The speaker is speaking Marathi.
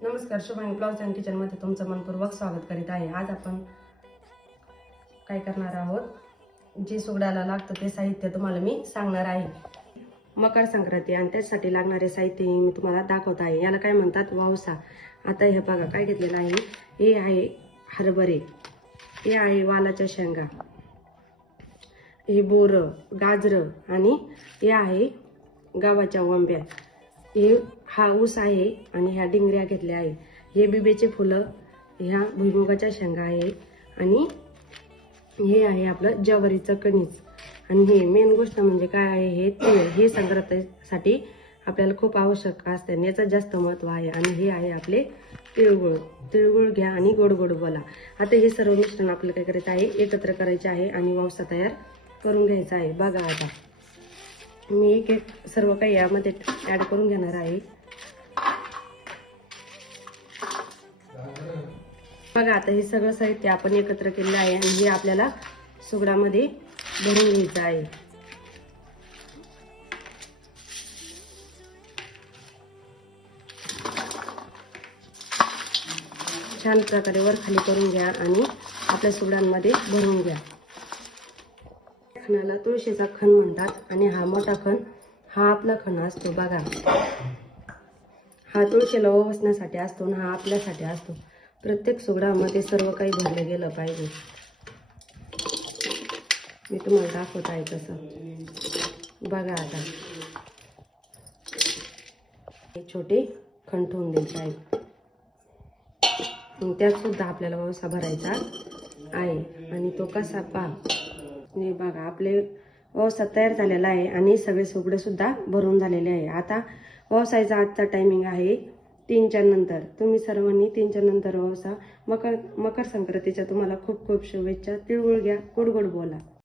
नमस्कार, शुभांगी ब्लाउज अँड किचन मध्ये तुमचं मनपूर्वक स्वागत करीत आहे। आज आपण काय करणार आहोत, जे सुगडाला लागतं ते साहित्य तुम्हाला मी सांगणार आहे। मकर संक्रांती आणि त्यासाठी लागणारे साहित्य मी तुम्हाला दाखवत आहे। याला काय म्हणतात, वावसा। आता हे बघा काय घेतलेलं आहे। हे आहे हरभरे, हे आहे वालाच्या शेंगा, हे बोर, गाजर आणि हे आहे गावाच्या वंब्या। हा ऊस आहे आणि ह्या डिंगऱ्या घेतल्या आहे। हे बिबेचे फुलं, ह्या भुईमुगाच्या शेंगा आहे आणि हे आहे आपलं ज्वारीचं कणीस। आणि हे मेन गोष्ट म्हणजे काय आहे, हे तीळ। हे संक्रांतीसाठी आपल्याला खूप आवश्यक असते, याचं जास्त महत्व आहे। आणि हे आहे आपले तिळगुळ। तिळगुळ घ्या आणि गोड गोड बोला। आता हे सर्व मिश्रण आपल्याला काय करायचं आहे, एकत्र करायचे आहे आणि वावसा तयार करून घ्यायचा आहे। बघा आता मी एक एक सर्व काही यामध्ये ऍड करून घेणार आहे। बघा आता हे सगळं साहित्य आपण एकत्र केलेलं आहे आणि हे आपल्याला सुगडामध्ये भरून घ्यायचं आहे। छान प्रकारे वर खाली करून घ्या आणि आपल्या सुगडांमध्ये भरून घ्या। खणाला तुळशीचा खण म्हणतात आणि हा मोठा खण हा आपला खण असतो। बघा हा तुळशीला ओवासण्यासाठी असतो आणि हा आपल्यासाठी असतो। प्रत्येक सुगडामध्ये सर्व काही भरलं गेलं पाहिजे। मी तुम्हाला दाखवत आहे तसं। बघा आता हे छोटे खण ठेवून द्यायचे आहेत, त्यात सुद्धा आपल्याला वसा भरायचा आहे। आणि तो कसा पहा, हे बघा आपले वसा तयार झालेला आहे आणि सगळे सुगडे सुद्धा भरून झालेले आहे। आता वसायचा आजचा टायमिंग आहे 3च्या नंतर। तुम्ही सर्वांनी 3च्या नंतर वसा। मकर संक्रांतीच्या तुम्हाला खूप खूप शुभेच्छा। तिळगुळ घ्या, गोड गोड बोला।